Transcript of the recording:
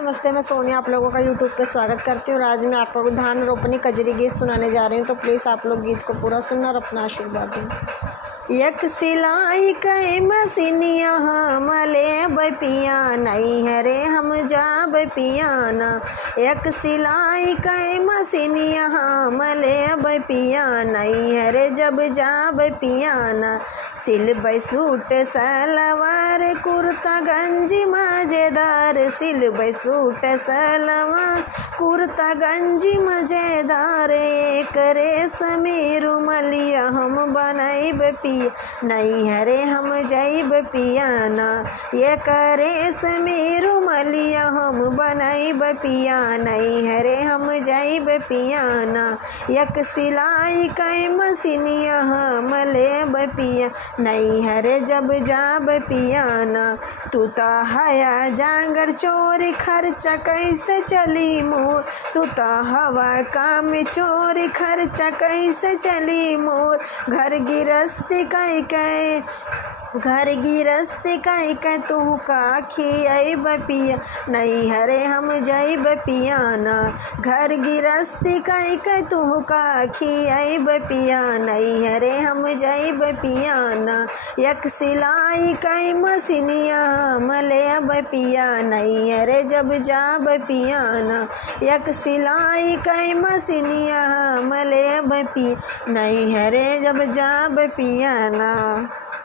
नमस्ते, मैं सोनिया आप लोगों का यूट्यूब पे स्वागत करती हूँ। आज मैं आप लोगों को धान रोपनी कजरी गीत सुनाने जा रही हूँ, तो प्लीज़ आप लोग गीत को पूरा सुनना और अपना आशीर्वाद दें। एक सिलाई कई मसीनिया हमले बपिया नहीं है रे हम जाब पियाना। एक सिलाई कई मसीनिया हमले बपिया नहीं है रे जब जाब पियाना। सिलबै सूट सलवार कुर्ता गंजी मजेदार, सिलबै सूट सलवार कुर्ता गंजी मजेदार। एक रेशमी रुमलिया हम बनैब पिया नहीं है रे हम जैब पियाना। एक रेशमी रुमलिया हम बनैब पिया नहीं है रे हम जैब पियाना। एक सिलाई कई मसीनिया हम लेब पिया नहीं है रे जब जाब पियाना। तू तो हया जांगर चोरी खर्चा कैसे चली मोर, तू तो हवा काम चोरी खर्चा कैसे चली मोर। घर गिरस्ती कई कई तू का खियाब पिया नहीं हरे हम जैब पियाना। घर गिरस्ती कई तू का खियाब पिया नहीं हरे हम जैब पियाना। एक सिलाई कई मसीनिया हम लेब पिया नहीं हरे जब जाब पियाना। एक सिलाई कई मसीनिया हम लेब पिया नहीं हरे जब जाब पियाना।